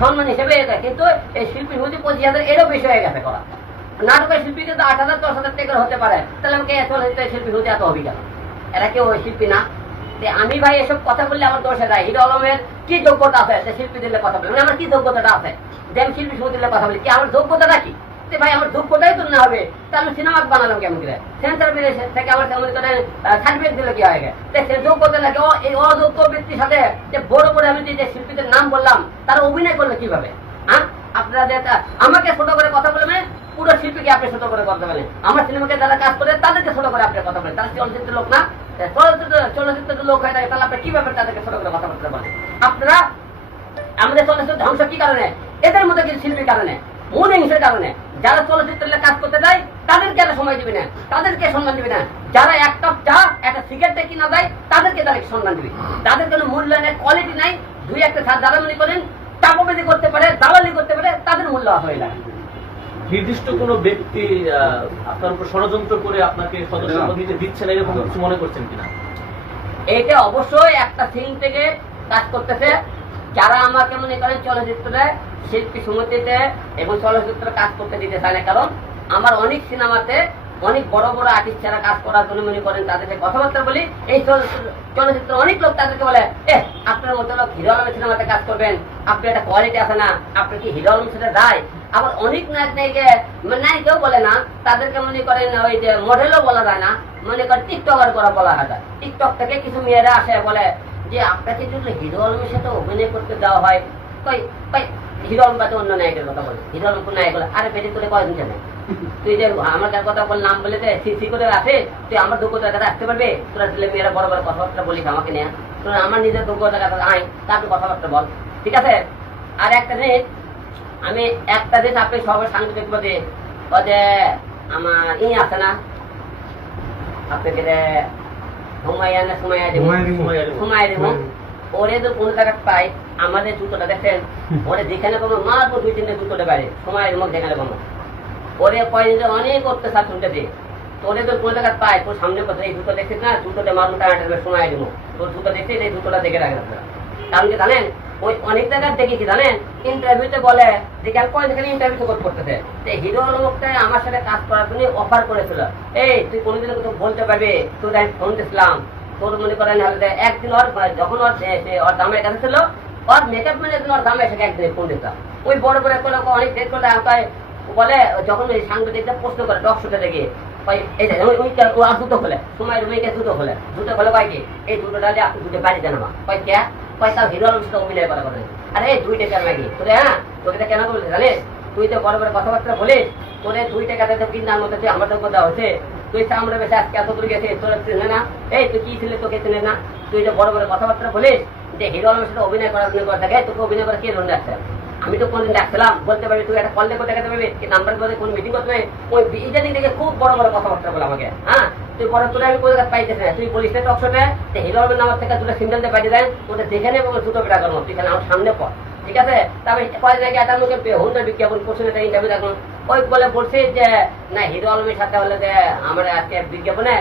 সম্মান হিসেবে এটা, কিন্তু এই শিল্পী হুতি 25,000 এরও বেশি হয়ে গেছে করা। নাটকের শিল্পী কিন্তু 8,000 10,000 টাকার হতে পারে, তাহলে আমাকে চলচ্চিত্রের শিল্পী হুতি এত হবে কেন? এরা কেউ ওই শিল্পী না। আমি ভাই এসব কথা বললে আমার দোষে যায়। হিরো আলমের কি যোগ্যতা আছে যে শিল্পী দিলে কথা বলি? আমার কি যোগ্যতাটা আছে যে আমি শিল্পী সমিতি দিলে কথা বলি? কি আমার যোগ্যতাটা কি? ভাই আমার যোগ্যতাই তো না হবে, তাহলে সিনেমা বানালাম কেমন করে? সেন্সার থেকে আমার কেমন করে সার্টিফিকেট দিলে কি হয়? সে যোগ্যতা লাগে এই অযোগ্য ব্যক্তির সাথে যে বড় বড় আমি যে শিল্পীদের নাম বললাম তারা অভিনয় করলে কিভাবে? হ্যাঁ, আপনারা যে আমাকে ছোট করে কথা বলবেন, পুরো শিল্পীকে আপনি ছোট করে কথা বলেন। আমার সিনেমাকে যারা কাজ করে তাদেরকে ছোট করে আপনি কথা বলেন। তারা চলচ্চিত্রের লোক না, চলচ্চিত্রের লোক হয়, তাহলে আপনি কিভাবে তাদেরকে ছোট করে কথাবার্তা বলেন? আপনারা আমাদের চলচ্চিত্র ধ্বংস কি কারণে? এদের মধ্যে কিছু শিল্পীর কারণে, মনে হিংসের কারণে। যারা চলচ্চিত্রে কাজ করতে যায় তাদেরকে একটা সময় দিবি না, তাদেরকে সম্মান দিবি না। যারা এক কাপ চা একটা সিগারেট কিনা দেয় তাদেরকে সম্মান দিবি। তাদের কোনো মূল্যায়নের কোয়ালিটি নাই। দুই একটা যারা মনে করেন চাপাবাজি করতে পারে, দালালি করতে পারে, তাদের মূল্য হয়ে যায়। নির্দিষ্ট কোনো ব্যক্তি আপনার উপর ষড়যন্ত্র করে আপনাকে সদস্য দিতে দিচ্ছে না, এরকম কিছু মনে করছেন কিনা? এটা অবশ্যই একটা থিং থেকে কাজ করতেছে। যারা আমাকে মনে করেন চলচ্চিত্রে শিল্পী সমিতিতে এবং চলচ্চিত্রে কাজ করতে দিতে চায় না, কারণ আমার অনেক সিনেমাতে অনেক বড় বড় আর্টিস্টরা কাজ করার জন্য মনে করেন তাদেরকে কথাবার্তা বলি। এই চলচ্চিত্র অনেক লোক তাদেরকে বলে, আপনার মতো লোক হিরো আলমের সিনেমাতে কাজ করবেন, আপনি একটা কোয়ালিটি আছে না, আপনি কি হিরো আলমের সাথে যায়? আবার অনেক নায়িকাও বলে না, তাদেরকে মনে করেন ওই যে মডেলও বলা যায় না, মনে করেন টিকটকার করা বলা হয়। টিকটক থেকে কিছু মেয়েরা আসে বলে যে আপনাকে যদি হিরো আলমের সাথে অভিনয় করতে দেওয়া হয়, হিরো আলম বাদে অন্য নায়কের কথা বলে, হিরো আলম কোন নায়ক বলে, আরে বেশি তোলে কয়দিন জানে? তুই যে আমার কথা বল, নাম বলে সি করে আছে, তুই আমার যোগ্যতার কাছে আসতে পারবে? তোরা ছেলে মেয়েরা বড় বড় কথাবার্তা বলিস আমাকে নিয়ে, তোরা আমার নিজের যোগ্যতার কাছে আয়, তারপরে কথাবার্তা বল, ঠিক আছে? আর একটা জিনিস, আমি একটা জিনিস আপনি সবার সাংবাদিক বলে যে আমার আছে না, আপনাকে ওরে তো কোন জায়গা পাই, আমাদের জুতোটা দেখেন, ওরে যেখানে পাবো মারবো 2-3 জুতোটা বাইরে, সময়ের মুখ যেখানে পাবো ওরে কয়েক অনেক অত্যাচার শুনতে দিই। তোরে তো কোন জায়গা পাই, তোর সামনে কথা এই জুতো দেখছিস না, জুতোটা মারবো টানাটানবে, সময় দিব, তোর জুতো দেখছিস এই জুতোটা দেখে রাখেন আপনারা। কারণ কি জানেন, ওই অনেক জায়গায় দেখি কি জানেন, ইন্টারভিউতে বলে যে কয়েকদিন ইন্টারভিউ করতেছে, হিরো আলমটাই আমার সাথে কাজ করার জন্য অফার করেছিল, এই তুই কোনোদিন কোথাও বলতে পারবি তোর আমি ফোন দিয়েছিলাম, তোর মনে করেন একদিন ওর যখন ওর দামের কাছে ছিল, ওর মেকআপ ম্যানের জন্য ওর দামে এসে একদিন ফোন দিতাম। ওই বড় বড় করলে অনেক ডেট করলে আমাকে বলে, যখন ওই সাংবাদিকটা প্রশ্ন করে টক শুতে দেখে জুতো খোলে, সময়ের মেয়েকে জুতো খোলে কয় কি এই দুটোটা আপনি দুটো বাড়ি দেন আমার কয় কে পয়সা হিরো আলমের সাথে অভিনয় করা কথা। আরে 2 টাকা লাগে তোরে, হ্যাঁ তোকে কেন বলছিস জানিস? তুই তো বড় বড় কথাবার্তা বলিস, তোরে 2 টাকাতে তো কিনার মতো তুই আমার তো দেওয়া হচ্ছে, তুই আমরা বেশি আজকে এত দূর গেছে তোরা চিনে না, এই তুই কি ছিলে তোকে চিনে না, তুই যে বড় বড় কথাবার্তা বলিস যে হিরো আলমের সাথে অভিনয় করার জন্য করে থাকে, তোকে অভিনয় করে কে ধরে রাখছে? আমি তো কোনদিন ডাকছিলাম বলতে পারবি, তুই একটা কল দেখাতে পারবি কি নাম্বার করে কোন মিটিং করতে পারবি? ওই ইদানিং থেকে খুব বড় বড় কথাবার্তা বলে আমাকে, হ্যাঁ তুই বড় তোরা আমি কোথাও পাইতেছি না, তুই বলিস না টক শোতে হিরো আলমের নাম্বার থেকে দুটো সিঙ্গেলতে পাইতে দেয়, ওটা দেখে নেবে দুটো বেটা করবো, তুই আমার সামনে পড়, ঠিক আছে? তবে কয়েকদিন আগে একটা লোকের হুন্ডার বিজ্ঞাপন করছে না, ইন্টারভিউ দেখুন, ওই বলে বলছে যে না হিরো আলমের সাথে হলে যে আমার আজকে বিজ্ঞাপনে